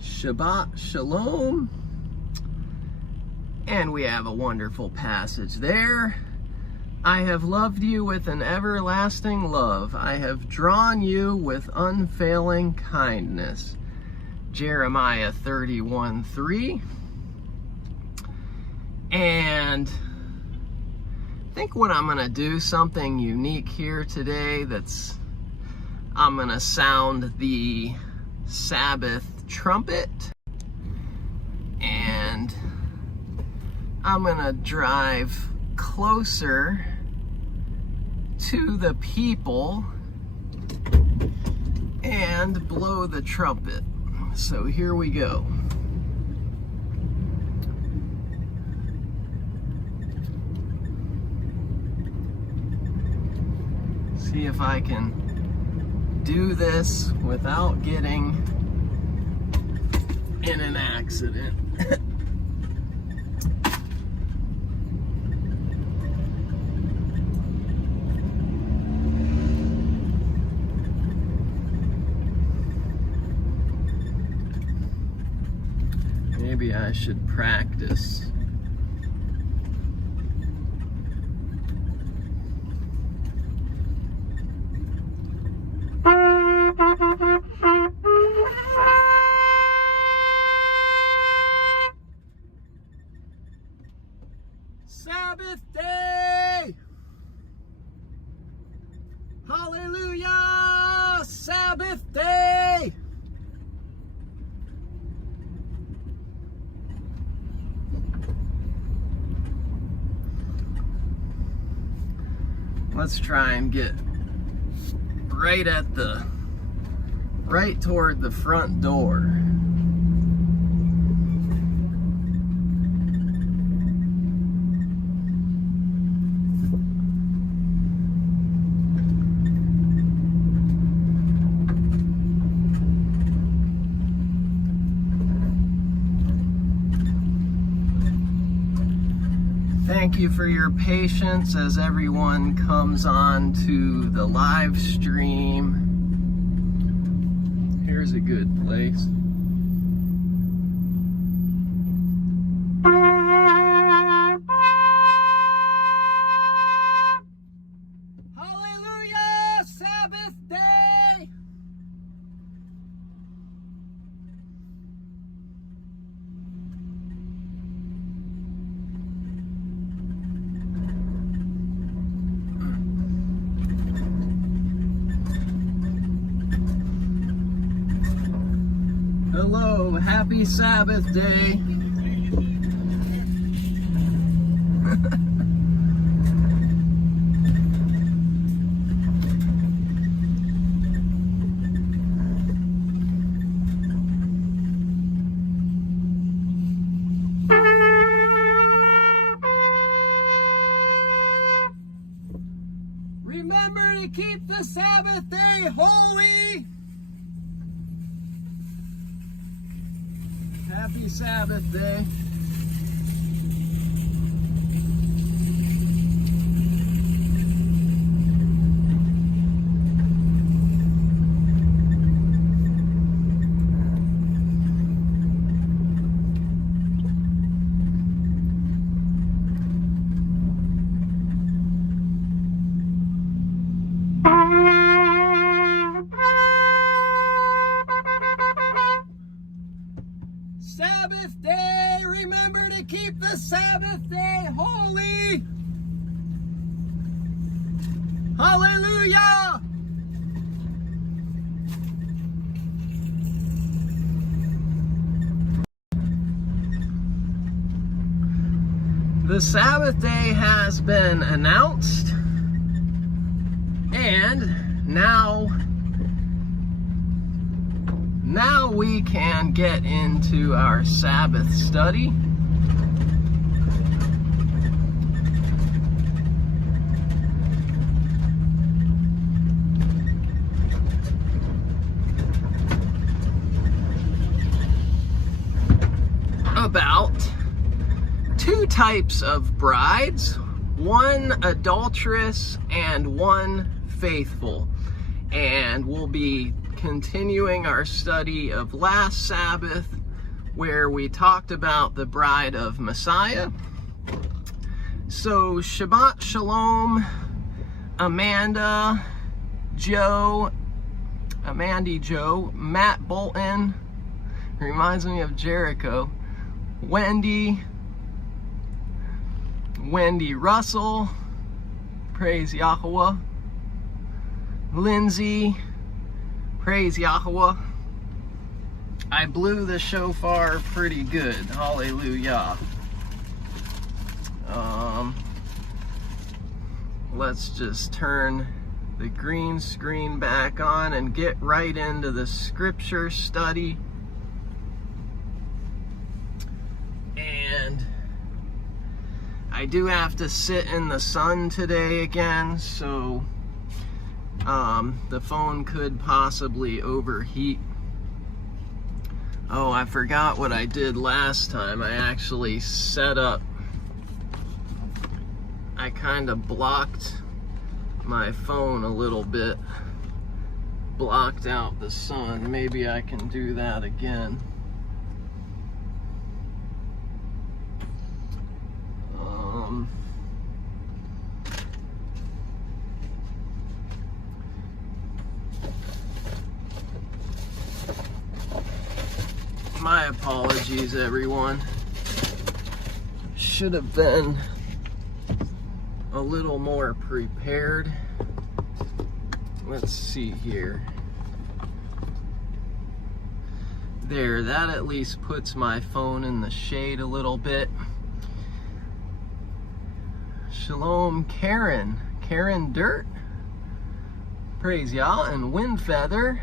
Shabbat Shalom. And we have a wonderful passage there. I have loved you with an everlasting love. I have drawn you with unfailing kindness. Jeremiah 31:3. And I think what I'm going to do something unique here today. I'm going to sound the Sabbath trumpet, and I'm going to drive closer to the people and blow the trumpet. So here we go. See if I can do this without getting in an accident. Maybe I should practice. Sabbath day! Hallelujah! Sabbath day! Let's try and get right toward the front door. Thank you for your patience as everyone comes on to the live stream. Here's a good place. Hallelujah! Sabbath day! Hello, happy Sabbath day. Remember to keep the Sabbath day holy. Happy Sabbath day. Sabbath day, remember to keep the Sabbath day holy. Hallelujah. The Sabbath day has been announced, and now we can get into our Sabbath study. About two types of brides, one adulterous and one faithful. And we'll be continuing our study of last Sabbath, where we talked about the bride of Messiah. So Shabbat Shalom, Amanda, Joe, Matt Bolton, reminds me of Jericho, Wendy Russell, praise Yahweh, Lindsay, praise Yahweh. I blew the shofar pretty good, hallelujah. Let's just turn the green screen back on and get right into the scripture study. And I do have to sit in the sun today again, so the phone could possibly overheat. Oh, I forgot what I did last time. I actually set up, I kind of blocked my phone a little bit, blocked out the sun. Maybe I can do that again. My apologies, everyone. Should have been a little more prepared. Let's see here. There, that at least puts my phone in the shade a little bit. Shalom, Karen Dirt, praise Yah, and Wind Feather.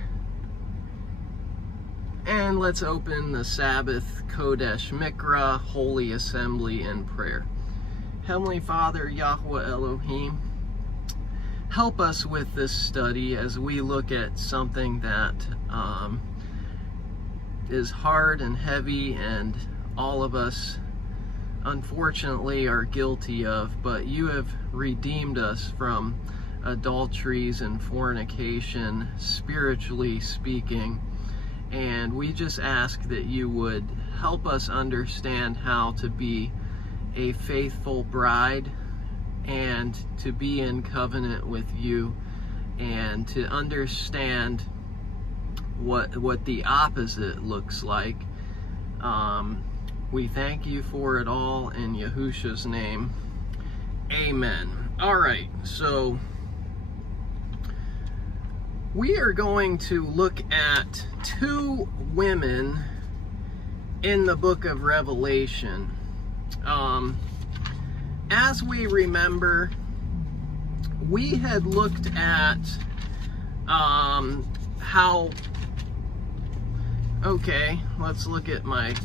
And let's open the Sabbath Kodesh Mikra, Holy Assembly, in prayer. Heavenly Father, Yahweh Elohim, help us with this study as we look at something that is hard and heavy, and all of us unfortunately are guilty of, but you have redeemed us from adulteries and fornication, spiritually speaking. And we just ask that you would help us understand how to be a faithful bride and to be in covenant with you, and to understand what the opposite looks like. We thank you for it all in Yahusha's name. Amen. All right, so we are going to look at two women in the book of Revelation. As we remember, we had looked at how, okay, let's look at my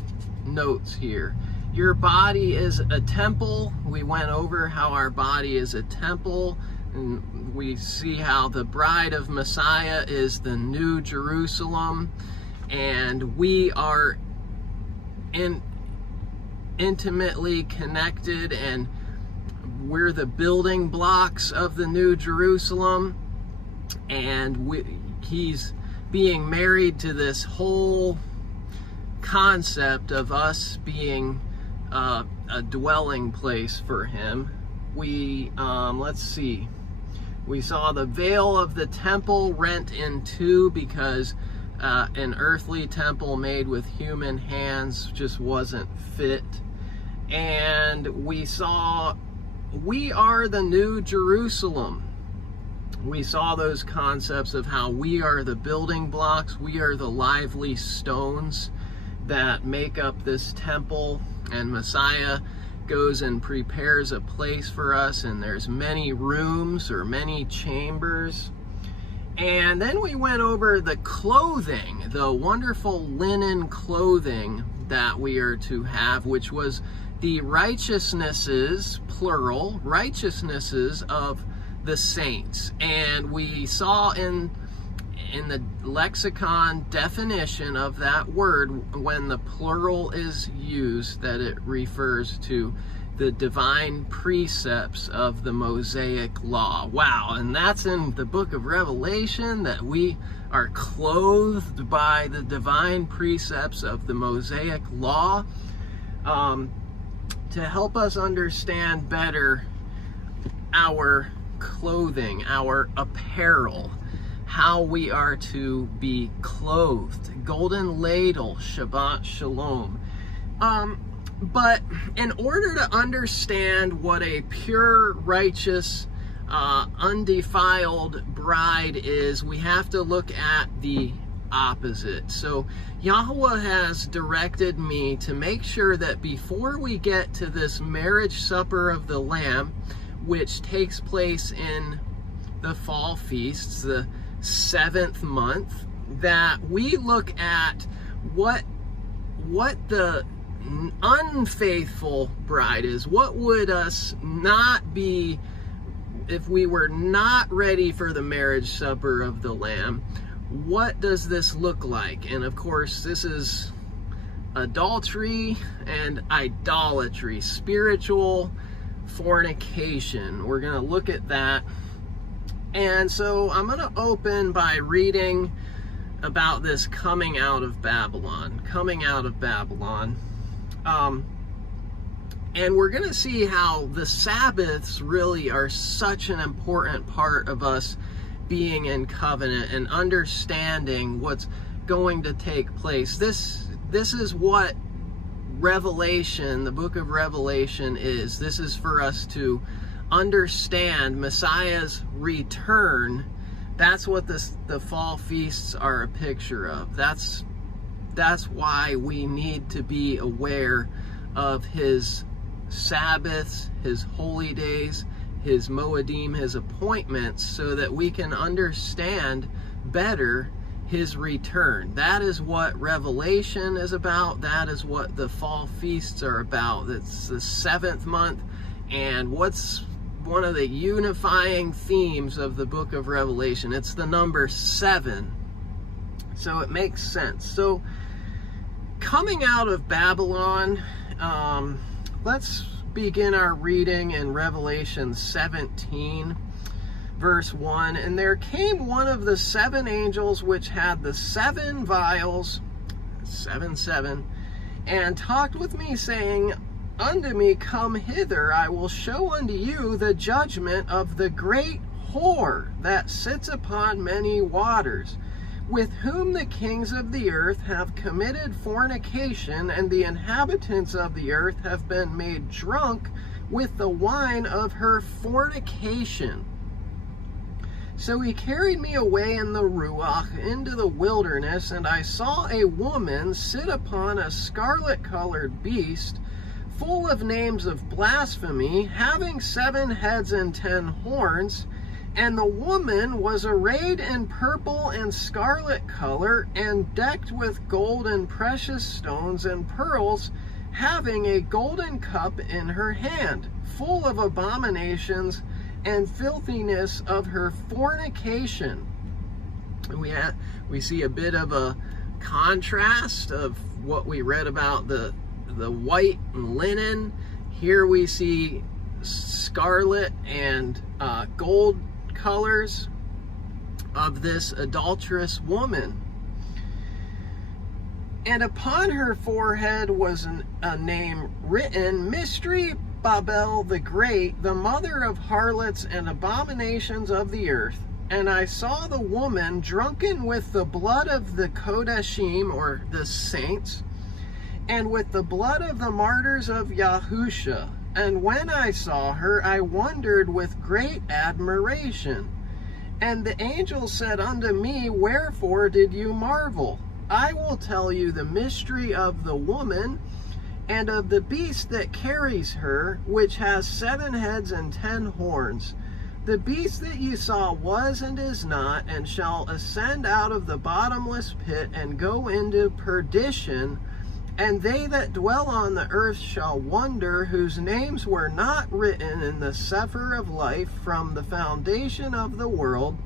notes here. Your body is a temple. We went over how our body is a temple. And we see how the bride of Messiah is the New Jerusalem, and we are intimately connected, and we're the building blocks of the New Jerusalem, and he's being married to this whole concept of us being a dwelling place for him. Let's see. We saw the veil of the temple rent in two because an earthly temple made with human hands just wasn't fit. And we saw we are the New Jerusalem. We saw those concepts of how we are the building blocks, we are the lively stones that make up this temple, and Messiah goes and prepares a place for us, and there's many rooms or many chambers. And then we went over the clothing, the wonderful linen clothing that we are to have, which was the righteousnesses, plural, righteousnesses of the saints. And we saw in the lexicon definition of that word, when the plural is used, that it refers to the divine precepts of the Mosaic law. Wow, and that's in the book of Revelation, that we are clothed by the divine precepts of the Mosaic law, to help us understand better our clothing, our apparel, how we are to be clothed. Golden ladle, Shabbat Shalom. But in order to understand what a pure, righteous, undefiled bride is, we have to look at the opposite. So Yahweh has directed me to make sure that before we get to this marriage supper of the Lamb, which takes place in the fall feasts, the 7th month, that we look at what the unfaithful bride is. What would us not be if we were not ready for the marriage supper of the Lamb? What does this look like? And of course, this is adultery and idolatry, spiritual fornication. We're going to look at that. And so I'm going to open by reading about this coming out of Babylon. And we're going to see how the Sabbaths really are such an important part of us being in covenant and understanding what's going to take place. This is what Revelation, the book of Revelation, is. This is for us to understand Messiah's return. That's what the fall feasts are a picture of. That's why we need to be aware of his Sabbaths, his holy days, his Moedim, his appointments, so that we can understand better his return. That is what Revelation is about. That is what the fall feasts are about. It's the 7th month, and what's one of the unifying themes of the book of Revelation? It's the number 7. So it makes sense. So coming out of Babylon, let's begin our reading in Revelation 17, verse 1. And there came one of the 7 angels which had the 7 vials, 7, and talked with me, saying unto me, Come hither, I will show unto you the judgment of the great whore that sits upon many waters, with whom the kings of the earth have committed fornication, and the inhabitants of the earth have been made drunk with the wine of her fornication. So he carried me away in the Ruach into the wilderness, and I saw a woman sit upon a scarlet-colored beast, full of names of blasphemy, having 7 heads and 10 horns. And the woman was arrayed in purple and scarlet color, and decked with gold and precious stones and pearls, having a golden cup in her hand, full of abominations and filthiness of her fornication. We see a bit of a contrast of what we read about the white and linen. Here we see scarlet and gold colors of this adulterous woman. And upon her forehead was a name written, Mystery Babel the Great, the mother of harlots and abominations of the earth. And I saw the woman drunken with the blood of the Kodashim, or the saints, and with the blood of the martyrs of Yahusha. And when I saw her, I wondered with great admiration. And the angel said unto me, Wherefore did you marvel? I will tell you the mystery of the woman, and of the beast that carries her, which has 7 heads and 10 horns. The beast that you saw was and is not, and shall ascend out of the bottomless pit, and go into perdition. And they that dwell on the earth shall wonder, whose names were not written in the Sefer of life from the foundation of the world,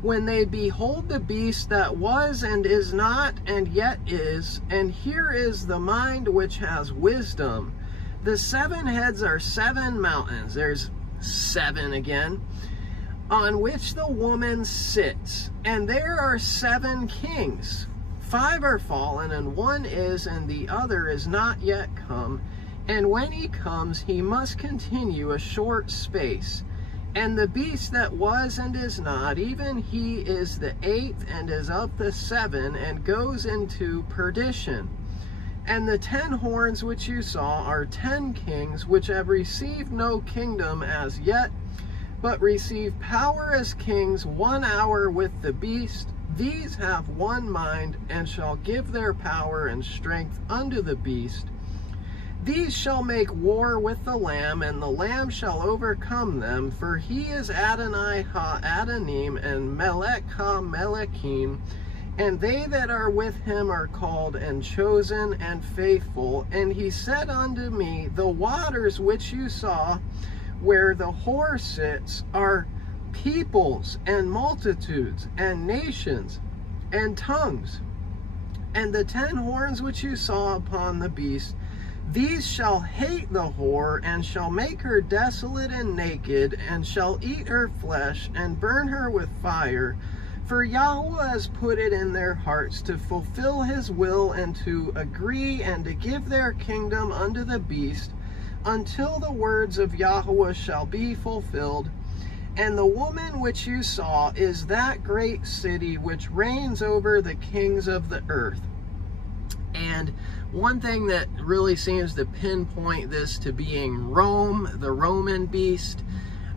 when they behold the beast that was and is not and yet is. And here is the mind which has wisdom. The 7 heads are 7 mountains. There's 7 again, on which the woman sits. And there are 7 kings. 5 are fallen, and 1 is, and the other is not yet come. And when he comes, he must continue a short space. And the beast that was and is not, even he is the 8th, and is of the 7, and goes into perdition. And the 10 horns which you saw are 10 kings, which have received no kingdom as yet, but receive power as kings 1 hour with the beast. These have one mind, and shall give their power and strength unto the beast. These shall make war with the Lamb, and the Lamb shall overcome them, for he is Adonai ha-Adonim, and Melech ha-Melechim, and they that are with him are called, and chosen, and faithful. And he said unto me, the waters which you saw, where the whore sits, are peoples, and multitudes, and nations, and tongues. And the 10 horns which you saw upon the beast, these shall hate the whore, and shall make her desolate and naked, and shall eat her flesh, and burn her with fire. For Yahweh has put it in their hearts to fulfill his will, and to agree, and to give their kingdom unto the beast, until the words of Yahweh shall be fulfilled. And the woman which you saw is that great city which reigns over the kings of the earth. And one thing that really seems to pinpoint this to being Rome, the Roman beast,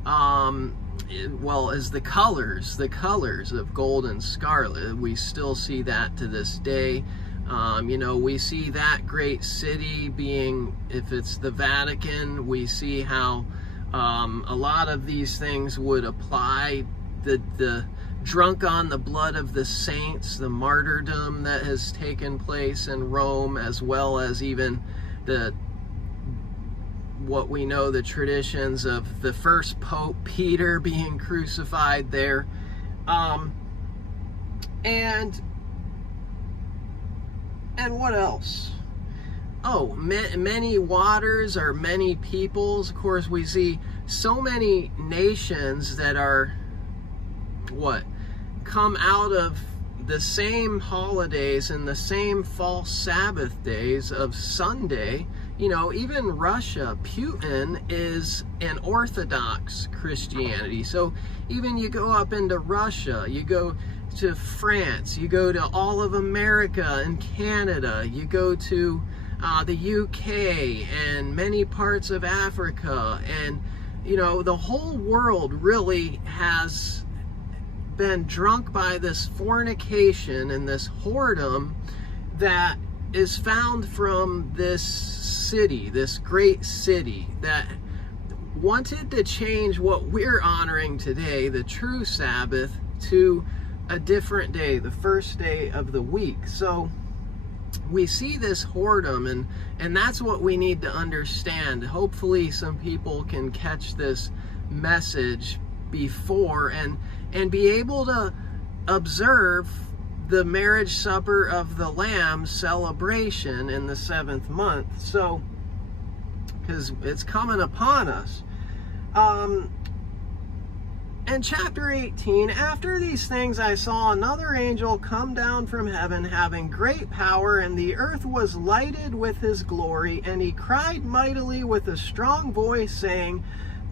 well, is the colors of gold and scarlet. We still see that to this day. You know, we see that great city being, if it's the Vatican, we see how a lot of these things would apply. The drunk on the blood of the saints, the martyrdom that has taken place in Rome, as well as even what we know, the traditions of the first Pope Peter being crucified there. And what else? Oh, many waters are many peoples. Of course, we see so many nations that are come out of the same holidays and the same false Sabbath days of Sunday. You know, even Russia, Putin is an Orthodox Christianity. So even you go up into Russia, you go to France, you go to all of America and Canada, you go to the UK and many parts of Africa, and you know, the whole world really has been drunk by this fornication and this whoredom that is found from this city, this great city that wanted to change what we're honoring today, the true Sabbath, to a different day, the first day of the week. So we see this whoredom, and that's what we need to understand. Hopefully some people can catch this message before and be able to observe the marriage supper of the Lamb celebration in the 7th month. So, because it's coming upon us. In chapter 18, after these things I saw another angel come down from heaven, having great power, and the earth was lighted with his glory. And he cried mightily with a strong voice, saying,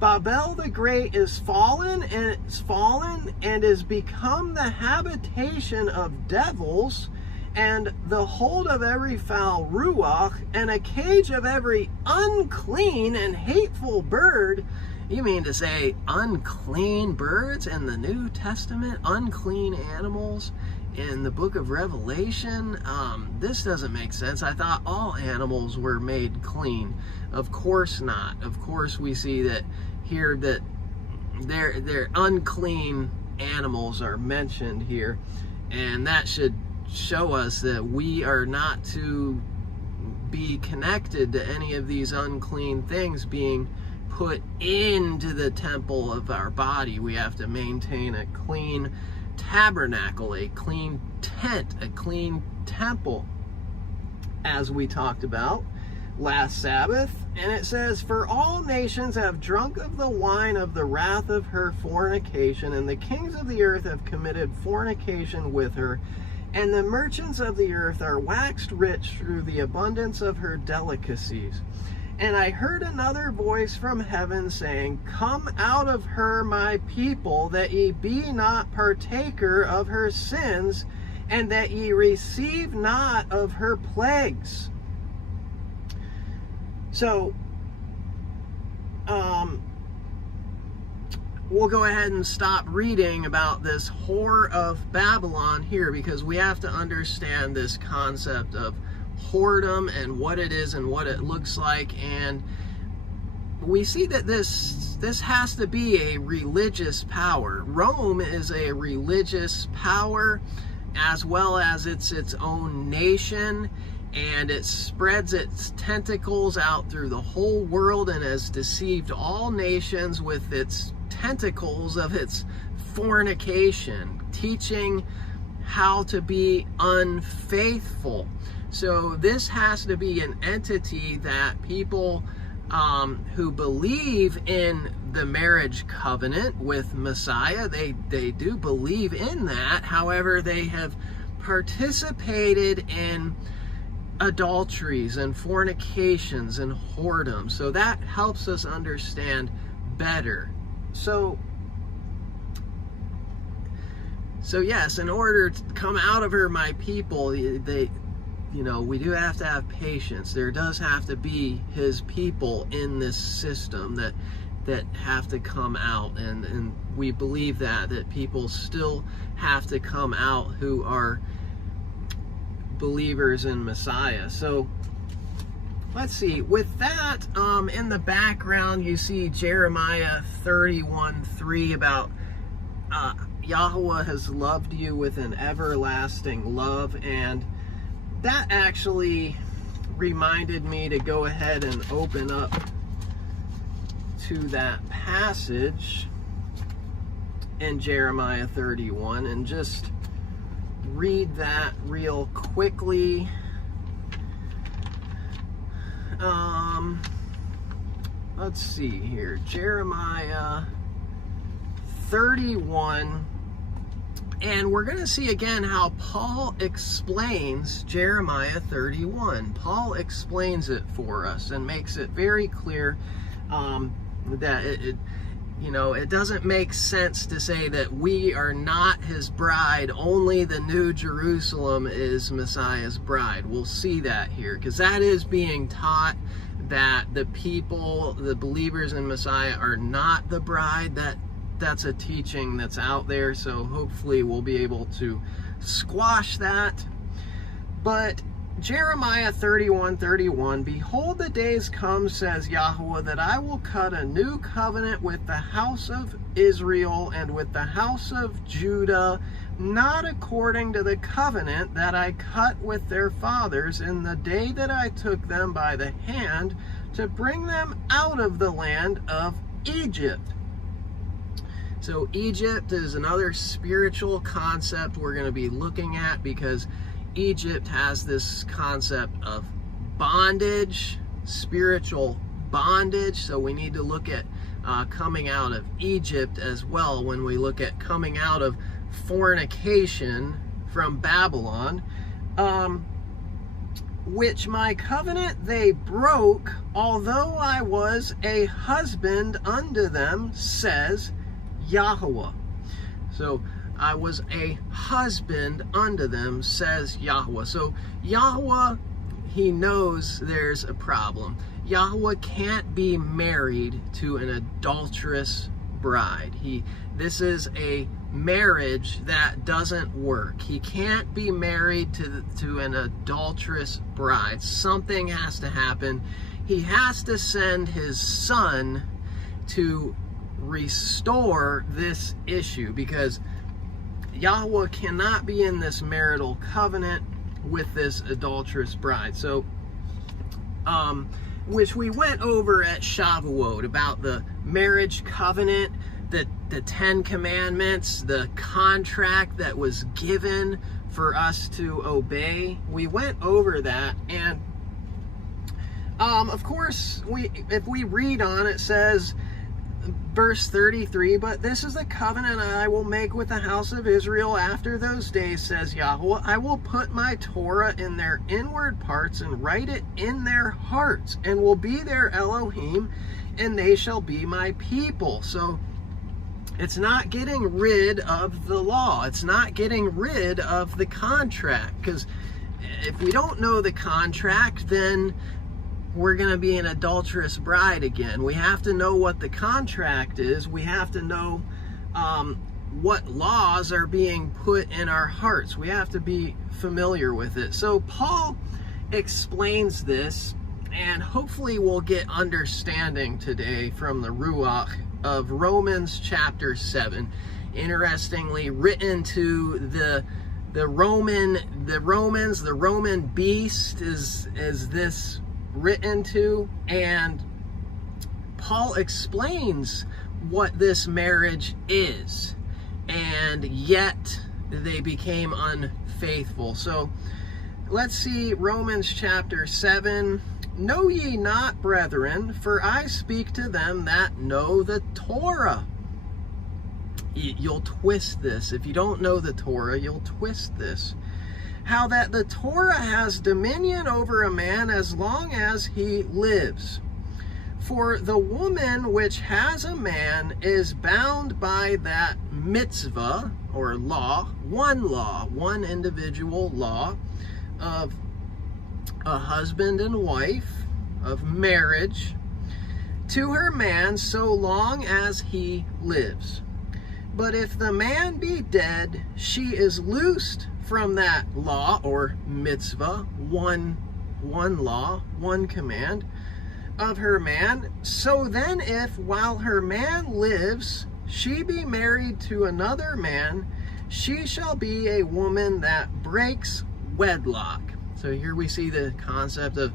Babel the Great is fallen, and is become the habitation of devils, and the hold of every foul ruach, and a cage of every unclean and hateful bird. You mean to say unclean birds in the New Testament? Unclean animals in the book of Revelation? This doesn't make sense. I thought all animals were made clean. Of course not. Of course we see that here that they're unclean animals are mentioned here, and that should show us that we are not to be connected to any of these unclean things being put into the temple of our body. We have to maintain a clean tabernacle, a clean tent, a clean temple, as we talked about last Sabbath, and it says, "For all nations have drunk of the wine of the wrath of her fornication, and the kings of the earth have committed fornication with her, and the merchants of the earth are waxed rich through the abundance of her delicacies. And I heard another voice from heaven saying, Come out of her, my people, that ye be not partaker of her sins, and that ye receive not of her plagues." So, we'll go ahead and stop reading about this whore of Babylon here, because we have to understand this concept of whoredom and what it is and what it looks like. And we see that this has to be a religious power. Rome is a religious power, as well as it's its own nation, and it spreads its tentacles out through the whole world and has deceived all nations with its tentacles of its fornication, teaching how to be unfaithful. So this has to be an entity that people who believe in the marriage covenant with Messiah, they do believe in that. However, they have participated in adulteries and fornications and whoredom. So that helps us understand better. So yes, in order to come out of her, my people, we do have to have patience. There does have to be his people in this system that have to come out, and we believe that people still have to come out who are believers in Messiah. So let's see. With that, in the background, you see Jeremiah 31:3 about Yahweh has loved you with an everlasting love, and that actually reminded me to go ahead and open up to that passage in Jeremiah 31 and just read that real quickly. Let's see here. Jeremiah 31. And we're going to see again how Paul explains Jeremiah 31. Paul explains it for us and makes it very clear that it doesn't make sense to say that we are not his bride. Only the New Jerusalem is Messiah's bride. We'll see that here, because that is being taught, that the people, the believers in Messiah, are not the bride. That's a teaching that's out there, so hopefully we'll be able to squash that. But Jeremiah 31:31, "Behold, the days come, says Yahweh, that I will cut a new covenant with the house of Israel and with the house of Judah, not according to the covenant that I cut with their fathers in the day that I took them by the hand to bring them out of the land of Egypt." So Egypt is another spiritual concept we're going to be looking at, because Egypt has this concept of bondage, spiritual bondage. So we need to look at coming out of Egypt as well when we look at coming out of fornication from Babylon. "Which my covenant they broke, although I was a husband unto them, says Yahweh." So I was a husband unto them, says Yahweh. So Yahweh, he knows there's a problem. Yahweh can't be married to an adulterous bride. This is a marriage that doesn't work. He can't be married to an adulterous bride. Something has to happen. He has to send his son to restore this issue, because Yahweh cannot be in this marital covenant with this adulterous bride. So, which we went over at Shavuot about the marriage covenant, the 10 commandments, the contract that was given for us to obey. We went over that, and Of course, if we read on, it says, verse 33, but this is the covenant I will make with the house of Israel after those days, says Yahweh. I will put my Torah in their inward parts and write it in their hearts, and will be their Elohim, and they shall be my people. So it's not getting rid of the law. It's not getting rid of the contract, because if we don't know the contract, then we're going to be an adulterous bride again. We have to know what the contract is. We have to know what laws are being put in our hearts. We have to be familiar with it. So Paul explains this, and hopefully we'll get understanding today from the Ruach of Romans chapter 7. Interestingly, written to the Roman beast is this written to, and Paul explains what this marriage is, and yet they became unfaithful. So let's see Romans chapter 7. Know ye not, brethren, for I speak to them that know the Torah. You'll twist this. If you don't know the Torah, you'll twist this. How that the Torah has dominion over a man as long as he lives. For the woman which has a man is bound by that mitzvah, or law, one individual law of a husband and wife, of marriage, to her man so long as he lives. But if the man be dead, she is loosed from that law, or mitzvah, one law, one command of her man. So then if while her man lives she be married to another man, she shall be a woman that breaks wedlock. So here we see the concept of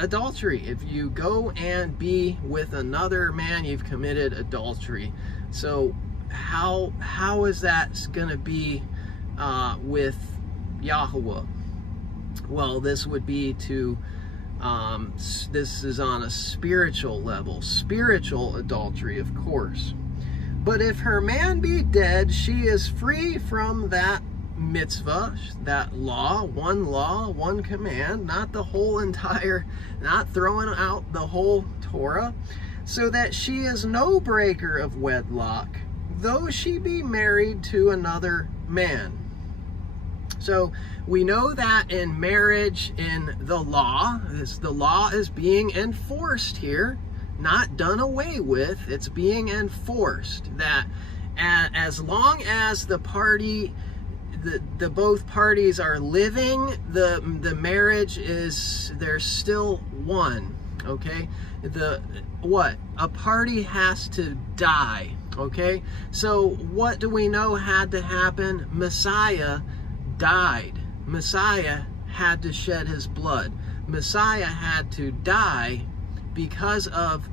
adultery. If you go and be with another man, you've committed adultery. So how is that going to be with Yahweh? Well, this would be to this is on a spiritual level, spiritual adultery, of course. But if her man be dead, she is free from that mitzvah, that law, one command, not the whole entire, not throwing out the whole Torah, so that she is no breaker of wedlock, though she be married to another man. So we know that in marriage, in the law is being enforced here, not done away with. It's being enforced that as long as the both parties are living, the marriage is, there's still one. Okay, a party has to die. Okay, so what do we know had to happen? Messiah died. Messiah had to shed his blood. Messiah had to die because of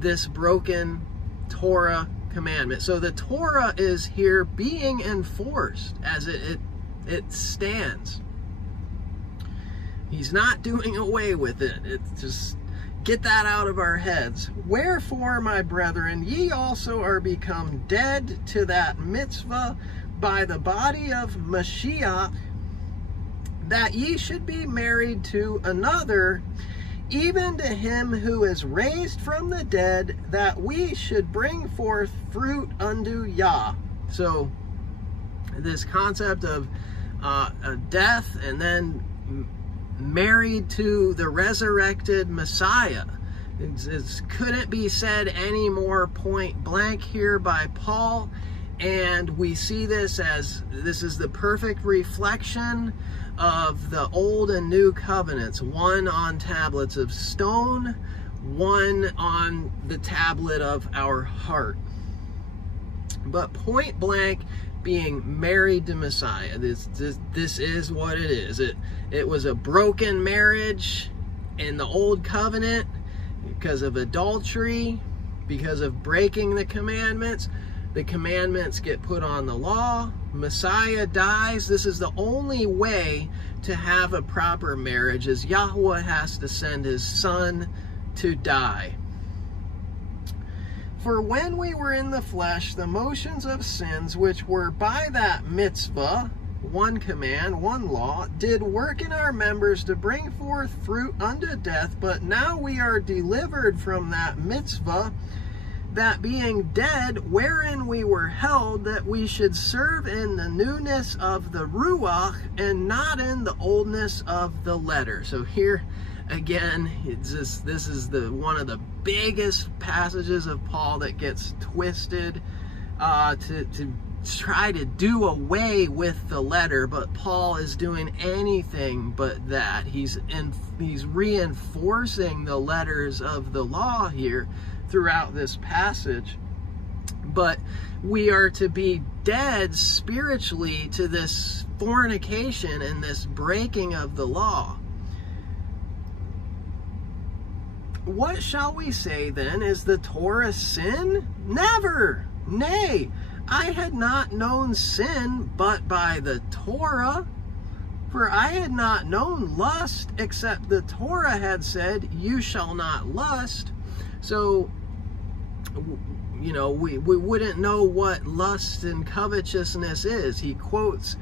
this broken Torah commandment. So the Torah is here being enforced as it stands. He's not doing away with it. It's just, get that out of our heads. Wherefore, my brethren, ye also are become dead to that mitzvah by the body of Mashiach, that ye should be married to another, even to him who is raised from the dead, that we should bring forth fruit unto Yah. So this concept of death and then married to the resurrected Messiah, it couldn't be said any more point blank here by Paul. And we see this as, this is the perfect reflection of the old and new covenants, one on tablets of stone, one on the tablet of our heart. But point blank, being married to Messiah, this is what it is. It was a broken marriage in the old covenant because of adultery, because of breaking the commandments. The commandments get put on the law. Messiah dies. This is the only way to have a proper marriage, is Yahweh has to send his son to die. For when we were in the flesh, the motions of sins, which were by that mitzvah, one command, one law, did work in our members to bring forth fruit unto death. But now we are delivered from that mitzvah, that being dead, wherein we were held, that we should serve in the newness of the Ruach, and not in the oldness of the letter. So here again, this is one of the biggest passages of Paul that gets twisted to try to do away with the letter, but Paul is doing anything but that. He's reinforcing the letters of the law here throughout this passage. But we are to be dead spiritually to this fornication and this breaking of the law. What shall we say then? Is the Torah sin? Never! Nay, I had not known sin but by the Torah. For I had not known lust, except the Torah had said, you shall not lust. So, you know, we wouldn't know what lust and covetousness is. He quotes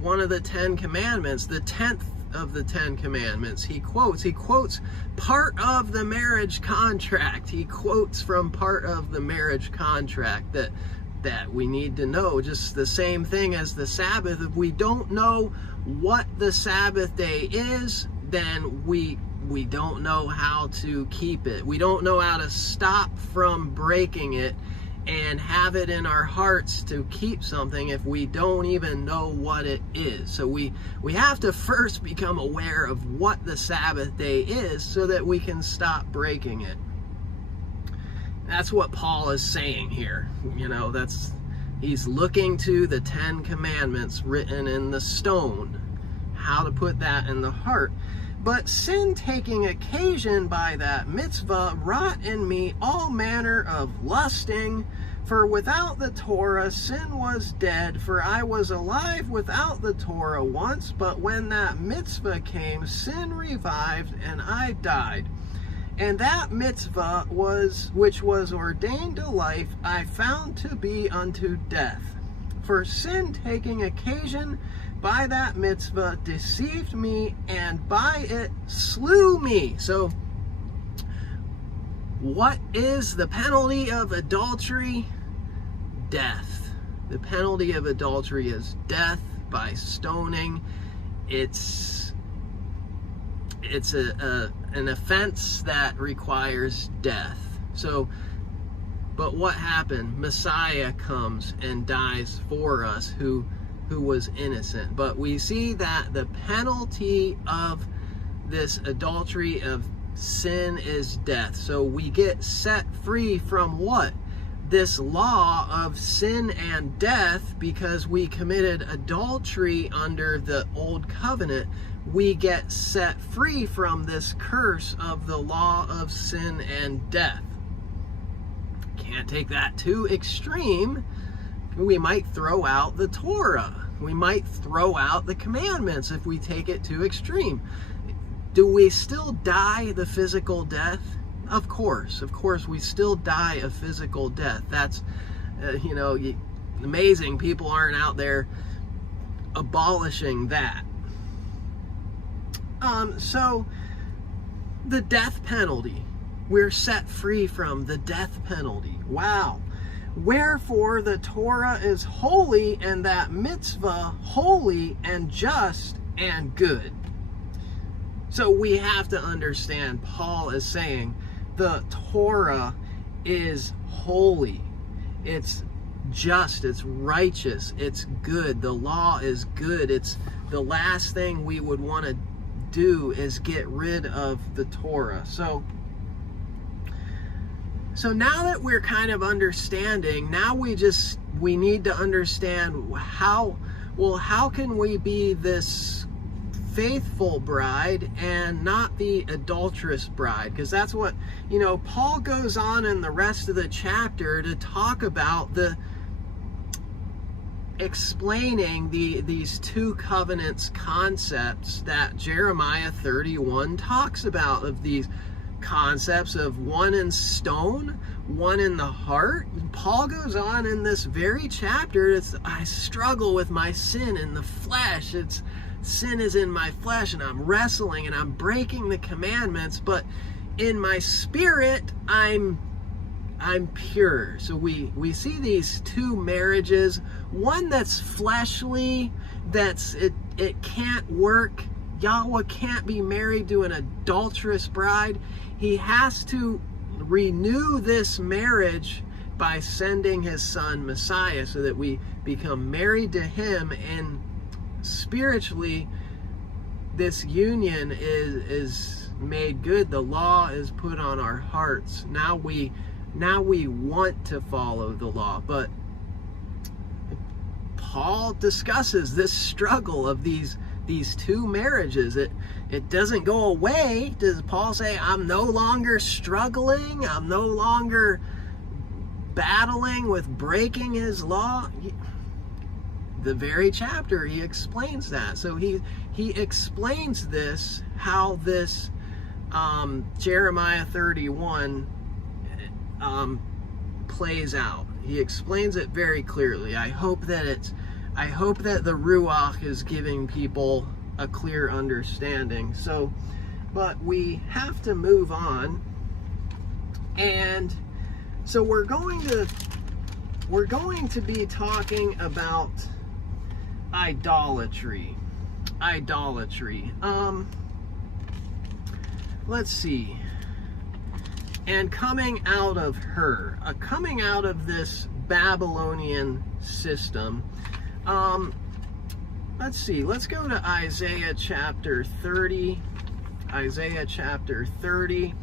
one of the 10 commandments, the 10th of the 10 commandments. He quotes part of the marriage contract. He quotes from part of the marriage contract that we need to know. Just the same thing as the Sabbath. If we don't know what the Sabbath day is, then we don't know how to keep it. We don't know how to stop from breaking it and have it in our hearts to keep something if we don't even know what it is. So we have to first become aware of what the Sabbath day is so that we can stop breaking it. That's what Paul is saying here. You know, he's looking to the 10 commandments written in the stone, how to put that in the heart. But sin, taking occasion by that mitzvah, wrought in me all manner of lusting. For without the Torah sin was dead, for I was alive without the Torah once, but when that mitzvah came, sin revived, and I died. And that mitzvah which was ordained to life, I found to be unto death. For sin, taking occasion by that mitzvah, deceived me, and by it slew me. So, what is the penalty of adultery? Death. The penalty of adultery is death by stoning. It's an offense that requires death. So, but what happened? Messiah comes and dies for us who was innocent. But we see that the penalty of this adultery of sin is death. So we get set free from what? This law of sin and death, because we committed adultery under the old covenant. We get set free from this curse of the law of sin and death. Can't take that too extreme. We might throw out the Torah. We might throw out the commandments if we take it too extreme. Do we still die the physical death? Of course we still die a physical death. That's, amazing. People aren't out there abolishing that. So the death penalty, we're set free from the death penalty. Wow. Wherefore the Torah is holy, and that mitzvah holy and just and good. So we have to understand, Paul is saying the Torah is holy. It's just, it's righteous, it's good. The law is good. It's the last thing we would want to do is get rid of the Torah. So now that we're kind of understanding, now we need to understand how can we be this faithful bride and not the adulterous bride, because that's what, Paul goes on in the rest of the chapter to talk about explaining these two covenants concepts that Jeremiah 31 talks about, of these concepts of one in stone, one in the heart. Paul goes on in this very chapter, I struggle with my sin in the flesh. Sin is in my flesh, and I'm wrestling and I'm breaking the commandments, but in my spirit I'm pure. So we see these two marriages, one that's fleshly, it can't work. Yahweh can't be married to an adulterous bride. He has to renew this marriage by sending his son Messiah, so that we become married to him, and spiritually this union is made good. The law is put on our hearts. Now we want to follow the law. But Paul discusses this struggle of these two marriages. It doesn't go away. Does Paul say, I'm no longer struggling, I'm no longer battling with breaking his law? The very chapter he explains that. So he explains this, how this Jeremiah 31 plays out. He explains it very clearly. I hope that the Ruach is giving people a clear understanding. So, but we have to move on, and so we're going to be talking about idolatry. Let's see. And coming out of this Babylonian system. Let's see. Let's go to Isaiah chapter 30. Isaiah chapter 30.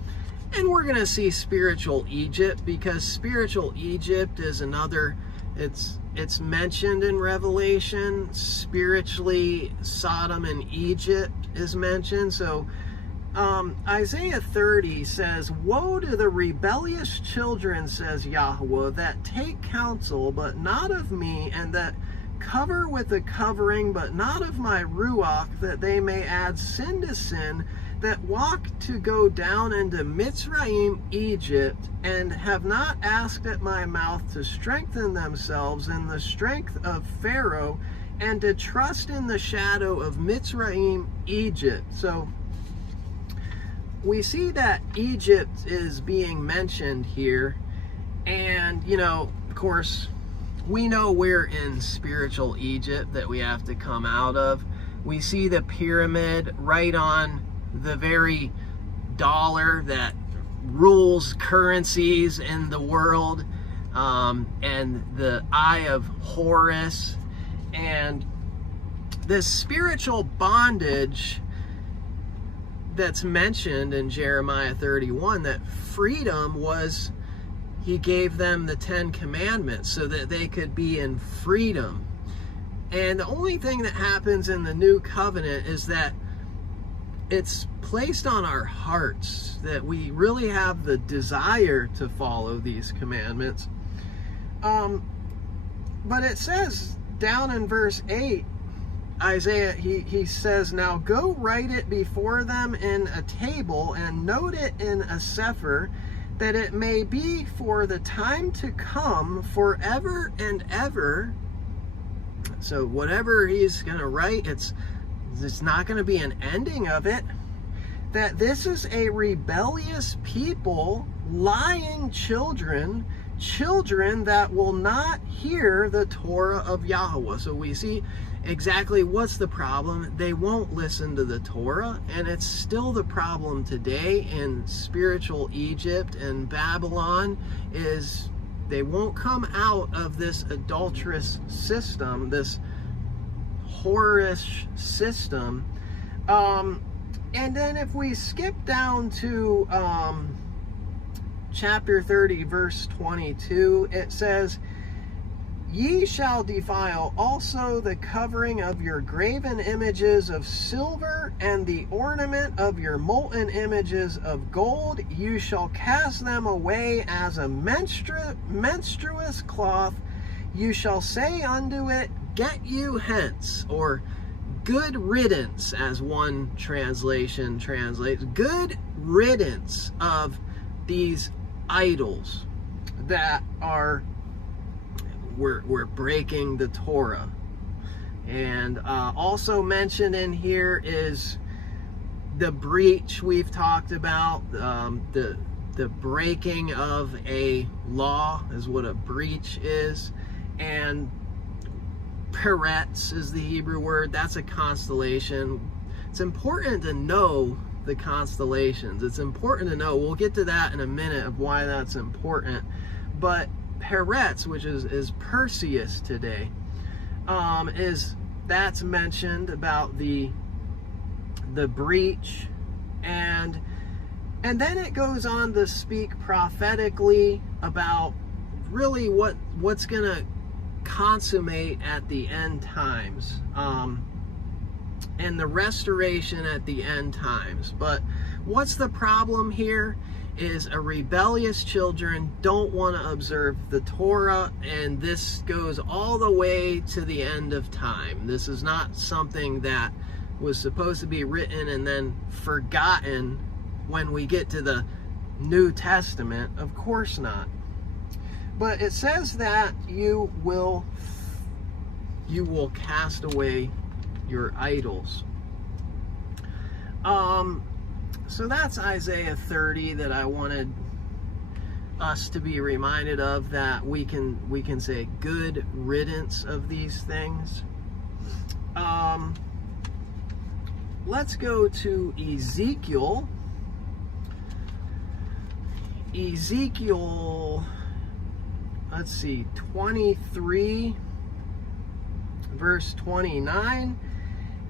And we're going to see spiritual Egypt, because spiritual Egypt is another, it's mentioned in Revelation. Spiritually, Sodom and Egypt is mentioned. So Isaiah 30 says, Woe to the rebellious children, says Yahweh, that take counsel, but not of me, and that cover with a covering, but not of my Ruach, that they may add sin to sin, that walk to go down into Mitzrayim, Egypt, and have not asked at my mouth to strengthen themselves in the strength of Pharaoh, and to trust in the shadow of Mitzrayim, Egypt. So we see that Egypt is being mentioned here, and of course, we know we're in spiritual Egypt that we have to come out of. We see the pyramid right on the very dollar that rules currencies in the world, and the Eye of Horus, and this spiritual bondage that's mentioned in Jeremiah 31, that freedom was, he gave them the 10 commandments so that they could be in freedom. And the only thing that happens in the new covenant is that it's placed on our hearts, that we really have the desire to follow these commandments. But it says down in verse 8, Isaiah, he says, Now go write it before them in a table, and note it in a sefer, that it may be for the time to come, forever and ever. So whatever he's going to write, it's not going to be an ending of it. That this is a rebellious people, lying children that will not hear the Torah of Yahweh. So we see exactly what's the problem. They won't listen to the Torah, and it's still the problem today in spiritual Egypt and Babylon, is they won't come out of this adulterous system, this whorish system. And then if we skip down to chapter 30, verse 22, it says, Ye shall defile also the covering of your graven images of silver, and the ornament of your molten images of gold. You shall cast them away as a menstruous cloth. You shall say unto it, Get you hence, or good riddance, as one translation translates. Good riddance of these idols that are we're breaking the Torah. And also mentioned in here is the breach we've talked about. The breaking of a law is what a breach is. And Peretz is the Hebrew word. That's a constellation. It's important to know the constellations. It's important to know. We'll get to that in a minute of why that's important. But Peretz, which is Perseus today, that's mentioned about the breach, and then it goes on to speak prophetically about really what's gonna consummate at the end times, and the restoration at the end times. But what's the problem here is a rebellious children don't want to observe the Torah, and this goes all the way to the end of time. This is not something that was supposed to be written and then forgotten when we get to the New Testament. Of course not. But it says that you will cast away your idols. So that's Isaiah 30 that I wanted us to be reminded of, that we can say good riddance of these things. Let's go to Ezekiel. Ezekiel, let's see, 23, verse 29.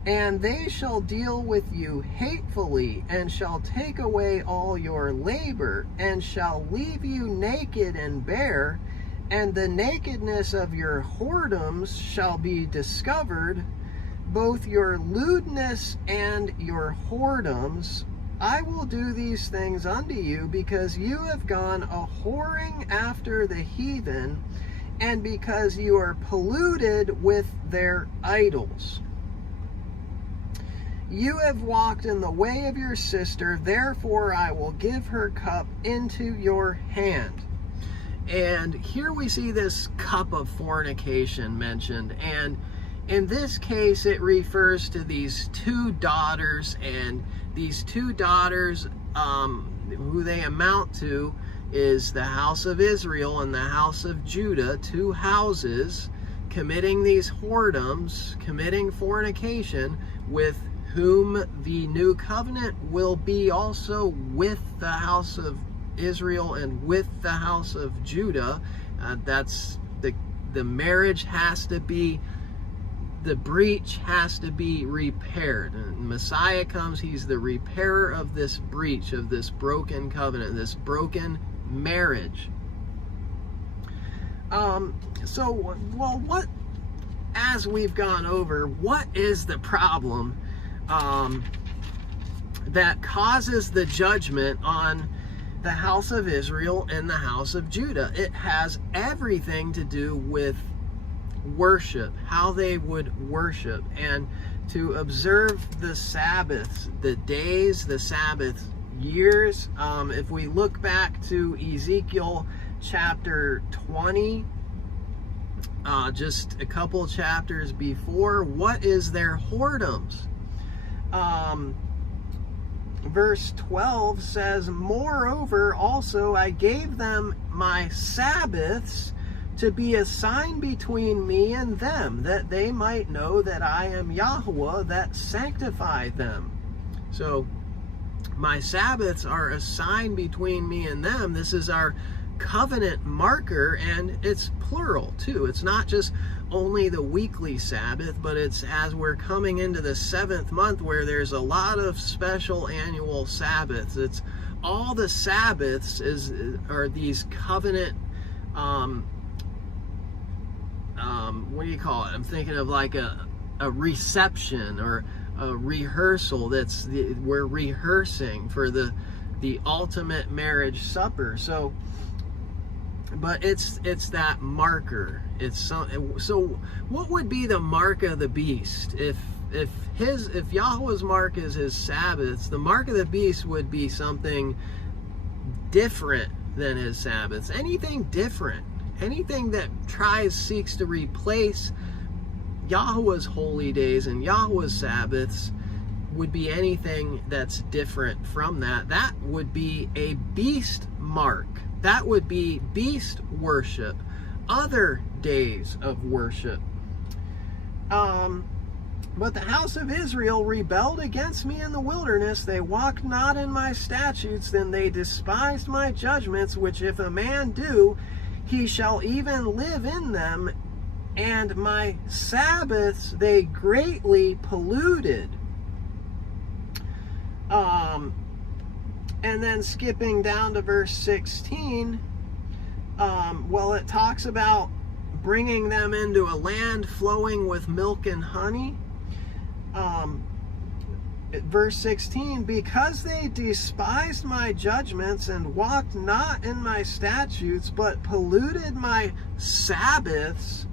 And they shall deal with you hatefully, and shall take away all your labor, and shall leave you naked and bare, and the nakedness of your whoredoms shall be discovered, both your lewdness and your whoredoms. I will do these things unto you, because you have gone a whoring after the heathen, and because you are polluted with their idols. You have walked in the way of your sister, therefore I will give her cup into your hand. And here we see this cup of fornication mentioned, and in this case it refers to these two daughters, and these two daughters, who they amount to is the house of Israel and the house of Judah, two houses committing these whoredoms, committing fornication, with whom the new covenant will be also with the house of Israel and with the house of Judah. That's the marriage has to be, the breach has to be repaired. And Messiah comes, he's the repairer of this breach, of this broken covenant, this broken marriage. As we've gone over, what is the problem that causes the judgment on the house of Israel and the house of Judah? It has everything to do with worship, how they would worship, and to observe the Sabbaths, the days, the Sabbath years. If we look back to Ezekiel chapter 20, just a couple chapters before, what is their whoredoms? Verse 12 says, Moreover, also I gave them my Sabbaths to be a sign between me and them, that they might know that I am Yahweh that sanctified them. So my Sabbaths are a sign between me and them. This is our covenant marker, and it's plural too. It's not just only the weekly Sabbath, but it's as we're coming into the 7th month, where there's a lot of special annual Sabbaths. It's all the Sabbaths are these covenant what do you call it? I'm thinking of like a reception or a rehearsal. We're rehearsing for the ultimate marriage supper. So, but it's that marker. So what would be the mark of the beast? If Yahweh's mark is his Sabbaths, the mark of the beast would be something different than his Sabbaths. Anything different, anything that seeks to replace Yahweh's holy days and Yahweh's Sabbaths would be anything that's different from that. That would be a beast mark. That would be beast worship, other days of worship. But the house of Israel rebelled against me in the wilderness. They walked not in my statutes, then they despised my judgments, which if a man do, he shall even live in them. And my Sabbaths they greatly polluted. And then skipping down to verse 16, it talks about bringing them into a land flowing with milk and honey. Verse 16, because they despised my judgments and walked not in my statutes, but polluted my Sabbaths,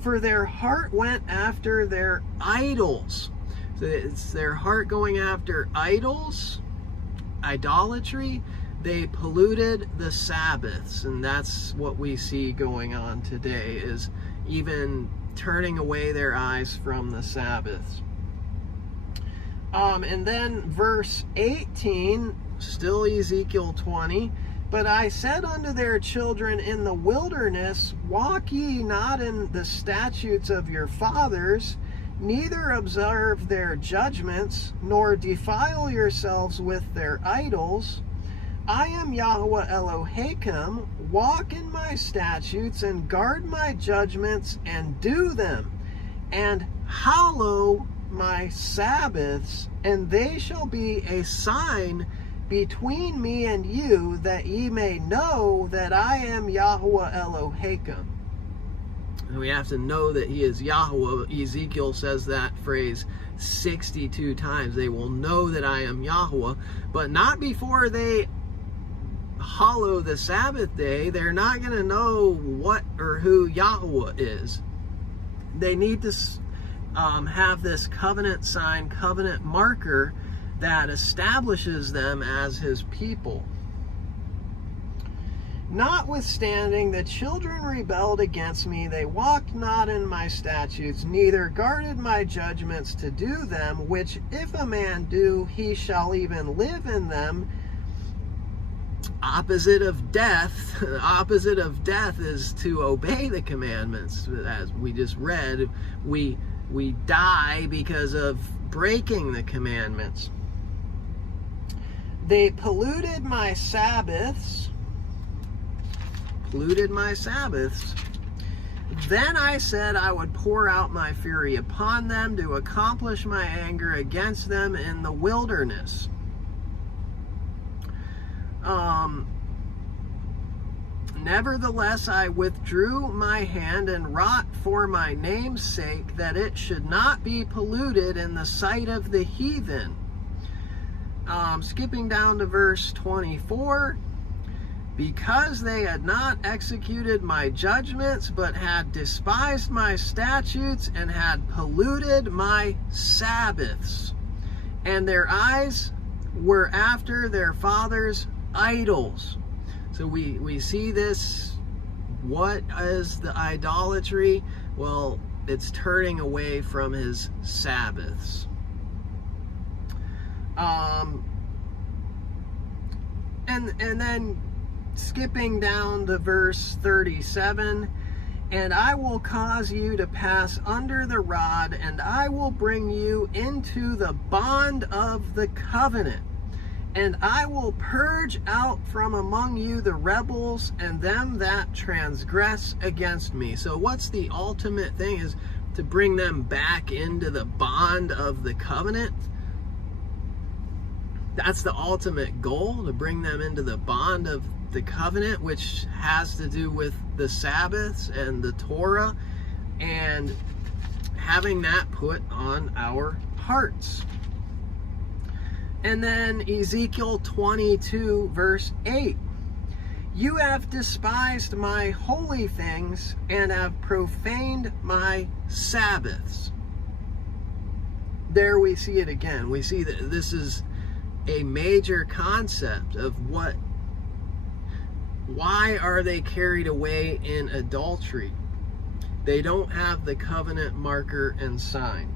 for their heart went after their idols. So it's their heart going after idols, idolatry. They polluted the Sabbaths, and that's what we see going on today, is even turning away their eyes from the Sabbaths. And then verse 18, still Ezekiel 20, but I said unto their children in the wilderness, walk ye not in the statutes of your fathers, neither observe their judgments, nor defile yourselves with their idols. I am Yahweh Elohim, walk in my statutes, and guard my judgments, and do them, and hallow my Sabbaths, and they shall be a sign between me and you, that ye may know that I am Yahweh Elohim. We have to know that he is Yahweh. Ezekiel says that phrase 62 times. They will know that I am Yahweh, but not before they hallow the Sabbath day. They're not going to know what or who Yahweh is. They need to have this covenant sign, covenant marker that establishes them as his people. Notwithstanding, the children rebelled against me. They walked not in my statutes, neither guarded my judgments to do them, which if a man do, he shall even live in them. Opposite of death. The opposite of death is to obey the commandments. As we just read, we die because of breaking the commandments. They polluted my Sabbaths. Polluted my Sabbaths. Then I said I would pour out my fury upon them to accomplish my anger against them in the wilderness. Nevertheless, I withdrew my hand and wrought for my name's sake, that it should not be polluted in the sight of the heathen. Skipping down to verse 24. Because they had not executed my judgments, but had despised my statutes, and had polluted my Sabbaths, and their eyes were after their fathers' idols. So we see this. What is the idolatry? Well, it's turning away from his Sabbaths. And then skipping down to verse 37, and I will cause you to pass under the rod, and I will bring you into the bond of the covenant, and I will purge out from among you the rebels and them that transgress against me. So what's the ultimate thing? Is to bring them back into the bond of the covenant. That's the ultimate goal, to bring them into the bond of the covenant, which has to do with the Sabbaths and the Torah. and having that put on our hearts. And then Ezekiel 22 verse 8. You have despised my holy things and have profaned my Sabbaths. There we see it again. We see that this is a major concept of why are they carried away in adultery? They don't have the covenant marker and sign.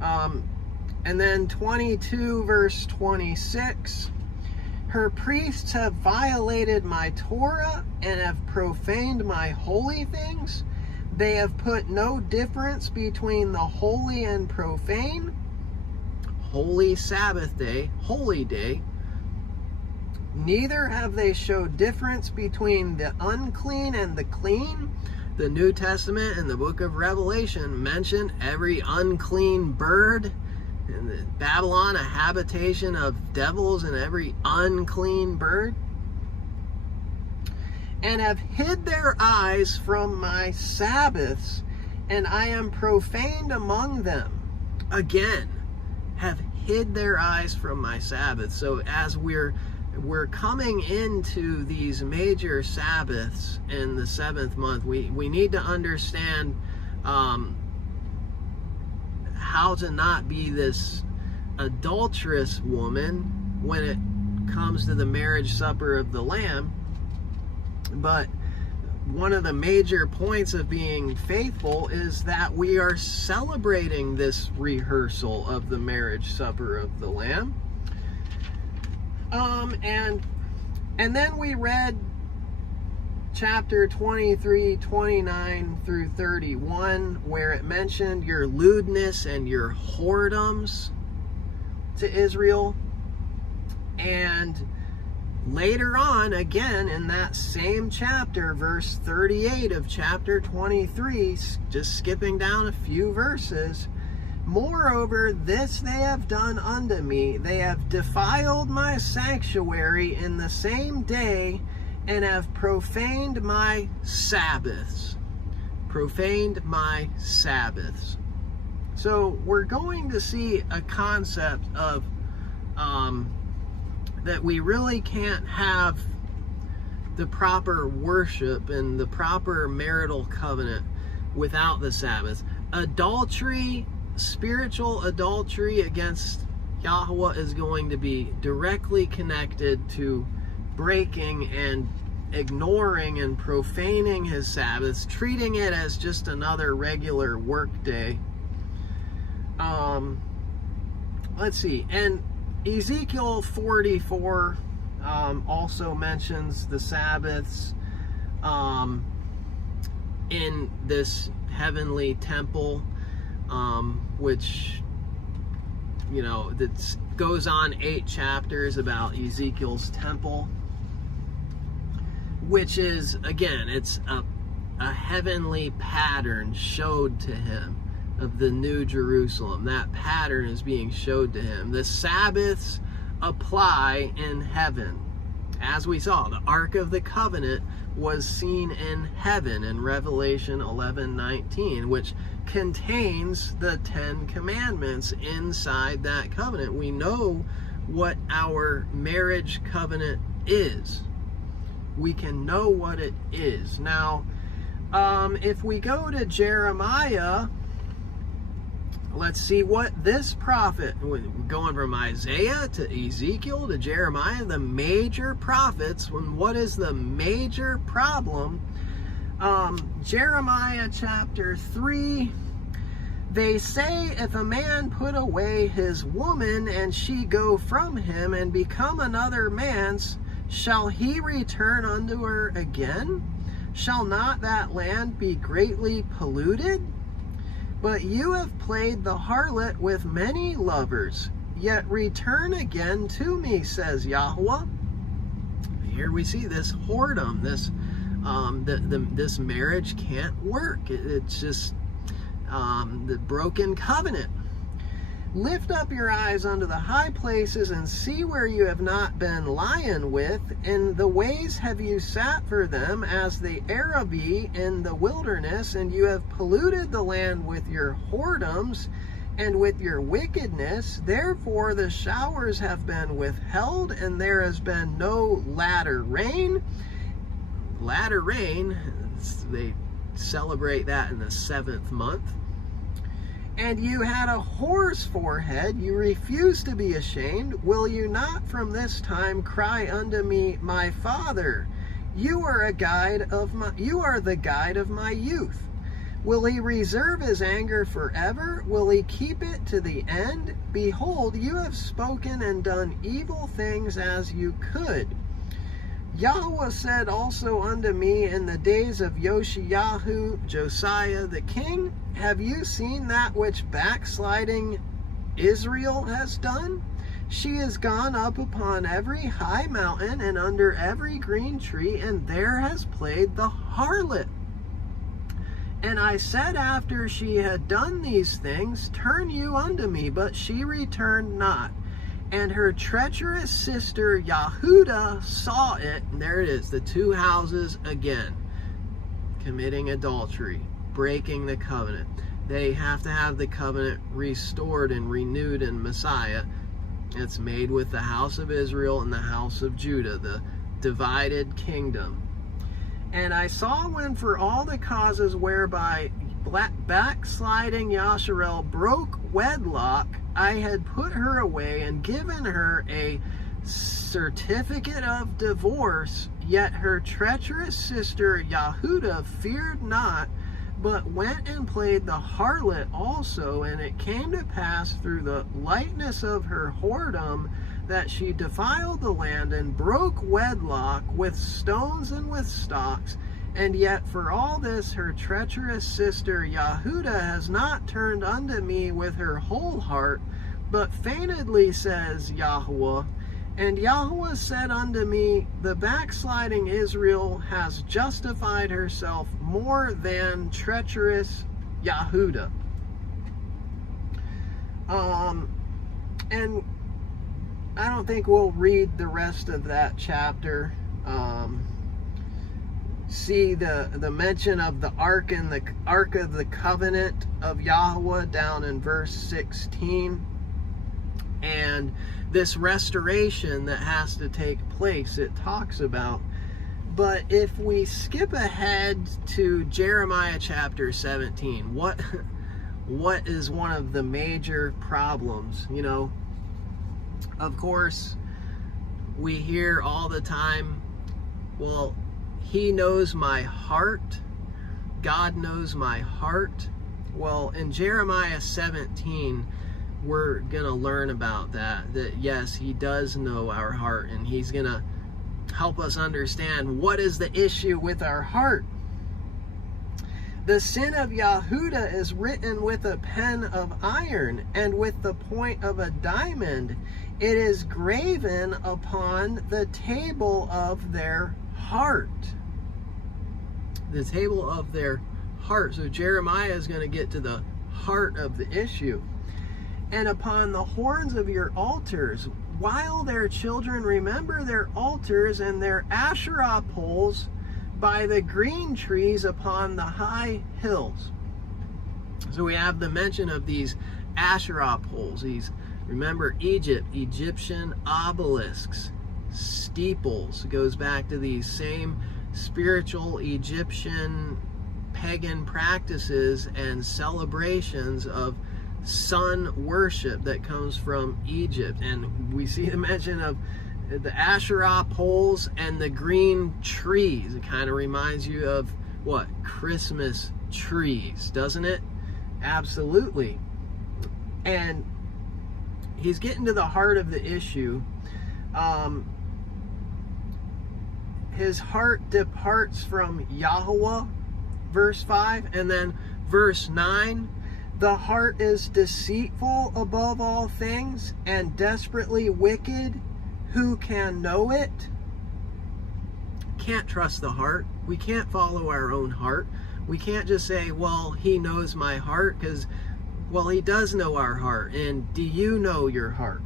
And then 22 verse 26. Her priests have violated my Torah and have profaned my holy things. They have put no difference between the holy and profane. Holy Sabbath day, holy day. Neither have they showed difference between the unclean and the clean. The New Testament and the book of Revelation mention every unclean bird. In Babylon, a habitation of devils, and every unclean bird. And have hid their eyes from my Sabbaths, and I am profaned among them. Again, have hid their eyes from my Sabbaths. So as we're coming into these major Sabbaths in the 7th month, we need to understand how to not be this adulterous woman when it comes to the marriage supper of the Lamb. But one of the major points of being faithful is that we are celebrating this rehearsal of the marriage supper of the Lamb. And then we read chapter 23, 29 through 31, where it mentioned your lewdness and your whoredoms to Israel. And later on, again, in that same chapter, verse 38 of chapter 23, just skipping down a few verses, moreover, this they have done unto me. They have defiled my sanctuary in the same day, and have profaned my Sabbaths. Profaned my Sabbaths. So we're going to see a concept of that we really can't have the proper worship and the proper marital covenant without the Sabbath. Adultery, spiritual adultery against Yahweh, is going to be directly connected to breaking and ignoring and profaning his Sabbaths, treating it as just another regular work day. Let's see, and Ezekiel 44 also mentions the Sabbaths in this heavenly temple, which, you know, that goes on 8 chapters about Ezekiel's temple, which is, again, it's a heavenly pattern showed to him of the New Jerusalem. That pattern is being showed to him. The Sabbaths apply in heaven. As we saw, the Ark of the Covenant was seen in heaven in Revelation 11:19, which contains the 10 commandments inside that covenant. We know what our marriage covenant is. We can know what it is. Now, if we go to Jeremiah, let's see what this prophet, going from Isaiah to Ezekiel to Jeremiah, the major prophets, what is the major problem? Jeremiah chapter 3, they say, if a man put away his woman and she go from him and become another man's, shall he return unto her again? Shall not that land be greatly polluted? But you have played the harlot with many lovers, yet return again to me, says Yahweh. Here we see this whoredom, this marriage can't work. It's just the broken covenant. Lift up your eyes unto the high places, and see where you have not been lying with. In the ways have you sat for them, as the Arabi in the wilderness, and you have polluted the land with your whoredoms and with your wickedness. Therefore the showers have been withheld, and there has been no latter rain. Latter rain, they celebrate that in the 7th month. And you had a whore's forehead, you refused to be ashamed. Will you not from this time cry unto me, my Father? You are the guide of my youth. Will he reserve his anger forever? Will he keep it to the end? Behold, you have spoken and done evil things as you could. Yahweh said also unto me in the days of Yoshiyahu, Josiah the king, have you seen that which backsliding Israel has done? She has gone up upon every high mountain and under every green tree, and there has played the harlot. And I said after she had done these things, turn you unto me, but she returned not. And her treacherous sister Yahudah saw it, and there it is, the two houses again, committing adultery, breaking the covenant. They have to have the covenant restored and renewed in Messiah. It's made with the house of Israel and the house of Judah, the divided kingdom. And I saw when for all the causes whereby backsliding Yasharel broke wedlock, I had put her away and given her a certificate of divorce, yet her treacherous sister Yahudah feared not, but went and played the harlot also. And it came to pass through the lightness of her whoredom that she defiled the land and broke wedlock with stones and with stocks. And yet for all this her treacherous sister Yahudah has not turned unto me with her whole heart, but feignedly, says Yahweh. And Yahweh said unto me, the backsliding Israel has justified herself more than treacherous Yahudah. And I don't think we'll read the rest of that chapter. See the mention of the ark and the ark of the covenant of Yahweh down in verse 16, and this restoration that has to take place it talks about. But if we skip ahead to Jeremiah chapter 17, what is one of the major problems? You know, of course we hear all the time, well, he knows my heart. God knows my heart. Well, in Jeremiah 17, we're going to learn about that yes, he does know our heart, and he's going to help us understand what is the issue with our heart. The sin of Yahudah is written with a pen of iron, and with the point of a diamond. It is graven upon the table of their heart. The table of their heart. So Jeremiah is going to get to the heart of the issue. And upon the horns of your altars, while their children remember their altars and their Asherah poles by the green trees upon the high hills. So we have the mention of these Asherah poles. These, remember Egypt, Egyptian obelisks, steeples. It goes back to these same spiritual Egyptian pagan practices and celebrations of sun worship that comes from Egypt. And we see the mention of the Asherah poles and the green trees. It kind of reminds you of what? Christmas trees, doesn't it? Absolutely. And he's getting to the heart of the issue. His heart departs from Yahweh, verse 5, and then verse 9, the heart is deceitful above all things and desperately wicked. Who can know it? Can't trust the heart. We can't follow our own heart. We can't just say, well, he knows my heart, because Well, he does know our heart. And do you know your heart?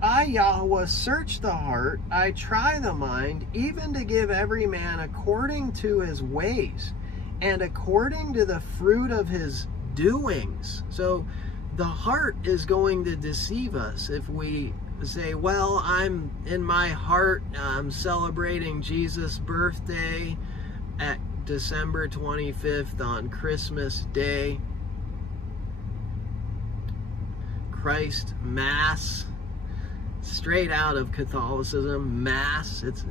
I, Yahweh, search the heart. I try the mind, even to give every man according to his ways and according to the fruit of his doings. So the heart is going to deceive us if we say, well, I'm in my heart, I'm celebrating Jesus' birthday at December 25th on Christmas Day. Christ Mass, straight out of Catholicism. Mass, it's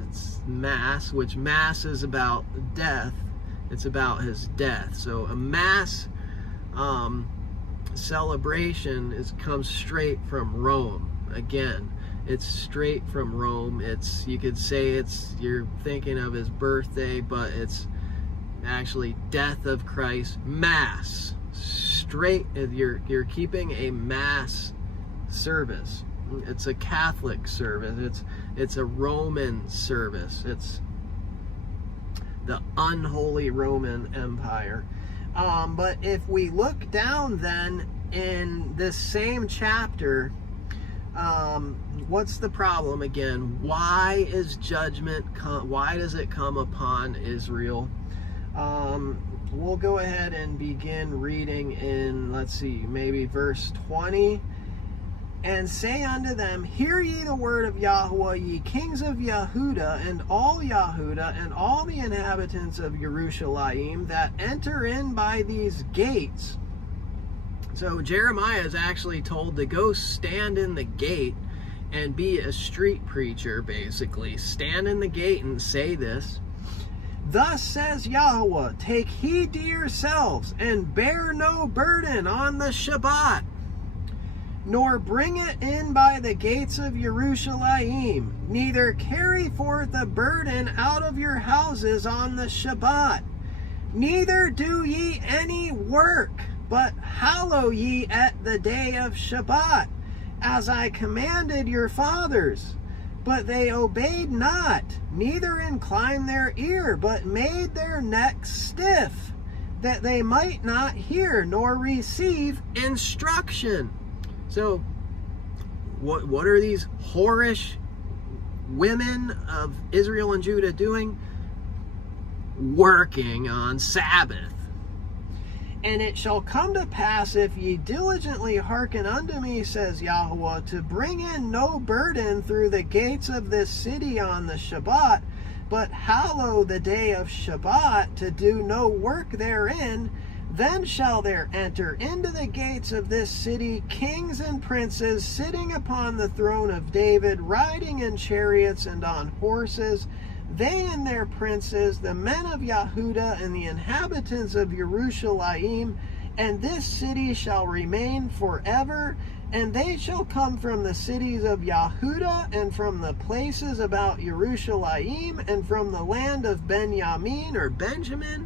Mass, which Mass is about death. It's about his death. So a Mass celebration comes straight from Rome. Again, it's straight from Rome. It's, you could say you're thinking of his birthday, but it's actually death of Christ. Mass, straight. You're keeping a Mass service. It's a Catholic service. It's a Roman service. It's the unholy Roman Empire. But if we look down then in this same chapter, what's the problem again? Why is judgment why does it come upon Israel? We'll go ahead and begin reading in, let's see, maybe verse 20. And say unto them, hear ye the word of Yahweh, ye kings of Yehuda, and all Yehuda, and all the inhabitants of Jerusalem, that enter in by these gates. So Jeremiah is actually told to go stand in the gate and be a street preacher, basically. Stand in the gate and say this. Thus says Yahweh, take heed to yourselves, and bear no burden on the Shabbat, nor bring it in by the gates of Jerusalem, neither carry forth a burden out of your houses on the Shabbat. Neither do ye any work, but hallow ye at the day of Shabbat, as I commanded your fathers. But they obeyed not, neither inclined their ear, but made their necks stiff, that they might not hear nor receive instruction. So, what are these whorish women of Israel and Judah doing? Working on Sabbath. And it shall come to pass, if ye diligently hearken unto me, says Yahweh, to bring in no burden through the gates of this city on the Shabbat, but hallow the day of Shabbat, to do no work therein, then shall there enter into the gates of this city kings and princes, sitting upon the throne of David, riding in chariots and on horses, they and their princes, the men of Yehuda and the inhabitants of Jerusalem, and this city shall remain forever. And they shall come from the cities of Yehuda, and from the places about Jerusalem, and from the land of Benjamin or Benjamin,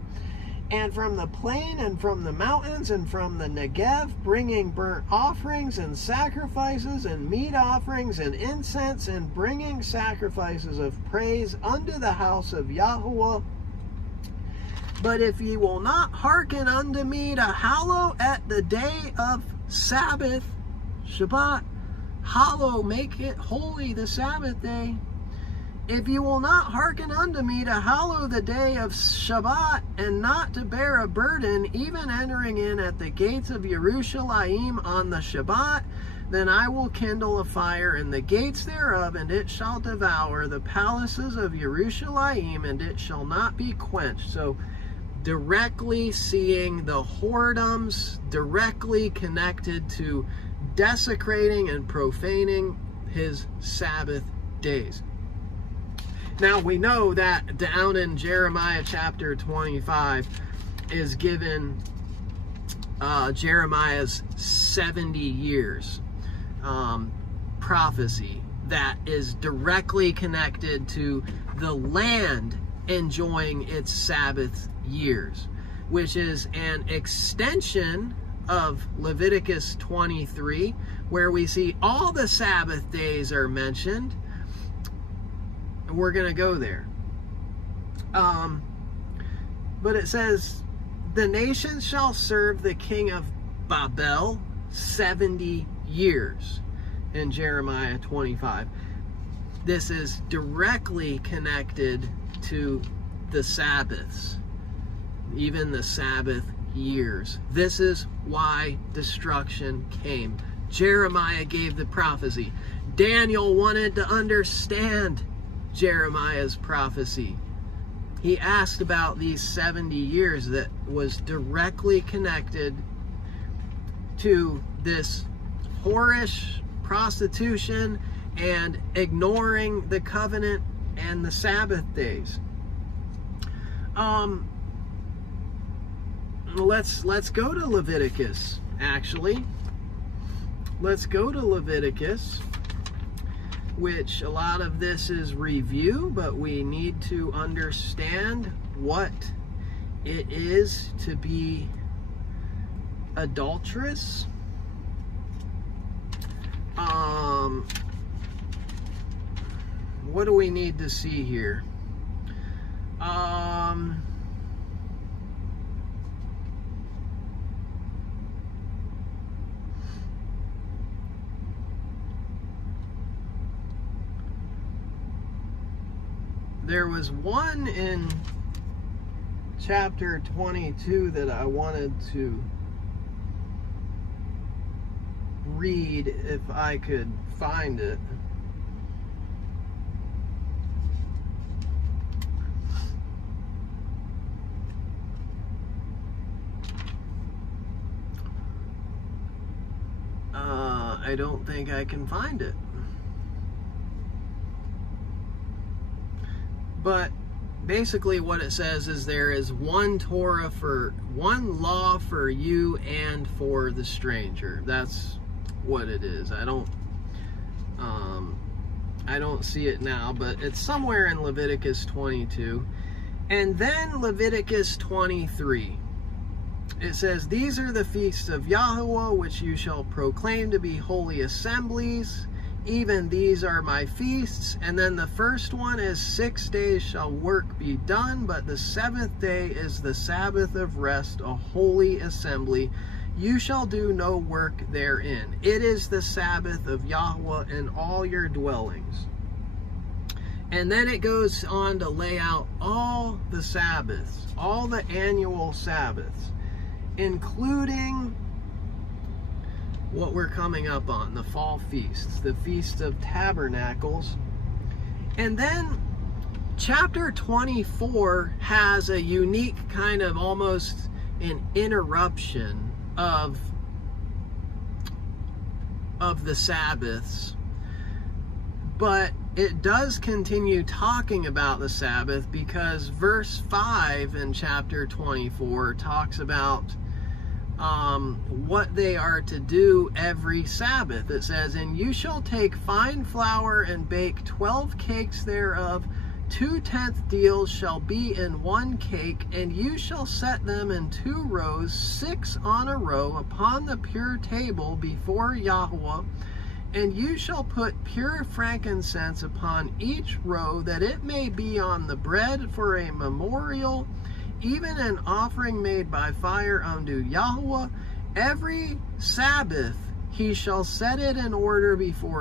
and from the plain, and from the mountains, and from the Negev, bringing burnt offerings and sacrifices and meat offerings and incense, and bringing sacrifices of praise unto the house of Yahweh. But if ye will not hearken unto me to hallow at the day of Sabbath, Shabbat, hallow, make it holy the Sabbath day. If you will not hearken unto me to hallow the day of Shabbat, and not to bear a burden, even entering in at the gates of Jerusalem on the Shabbat, then I will kindle a fire in the gates thereof, and it shall devour the palaces of Jerusalem, and it shall not be quenched. So directly seeing the whoredoms, directly connected to desecrating and profaning his Sabbath days. Now we know that down in Jeremiah chapter 25 is given Jeremiah's 70 years prophecy that is directly connected to the land enjoying its Sabbath years, which is an extension of Leviticus 23, where we see all the Sabbath days are mentioned. We're going to go there. But it says, the nations shall serve the king of Babel, 70 years in Jeremiah 25. This is directly connected to the Sabbaths, even the Sabbath years. This is why destruction came. Jeremiah gave the prophecy. Daniel wanted to understand Jeremiah's prophecy. He asked about these 70 years that was directly connected to this whorish prostitution and ignoring the covenant and the Sabbath days. Let's go to Leviticus, actually. Let's go to Leviticus, which a lot of this is review, but we need to understand what it is to be adulterous. What do we need to see here? There was one in chapter 22 that I wanted to read if I could find it. I don't think I can find it. But basically what it says is there is one Torah for one law for you and for the stranger. That's what it is. I don't see it now, but it's somewhere in Leviticus 22. And then Leviticus 23. It says, these are the feasts of Yahweh, which you shall proclaim to be holy assemblies. Even these are my feasts. And then the first one is 6 days shall work be done, but the seventh day is the Sabbath of rest, a holy assembly. You shall do no work therein. It is the Sabbath of Yahweh in all your dwellings. And then it goes on to lay out all the Sabbaths, all the annual Sabbaths, including what we're coming up on, the fall feasts, the Feast of Tabernacles. And then chapter 24 has a unique kind of almost an interruption of the Sabbaths, but it does continue talking about the Sabbath, because verse 5 in chapter 24 talks about what they are to do every Sabbath. It says, and you shall take fine flour and bake 12 cakes thereof. 2/10 deals shall be in one cake, and you shall set them in 2 rows, 6 on a row, upon the pure table before Yahweh. And you shall put pure frankincense upon each row, that it may be on the bread for a memorial, even an offering made by fire unto Yahweh. Every Sabbath he shall set it in order before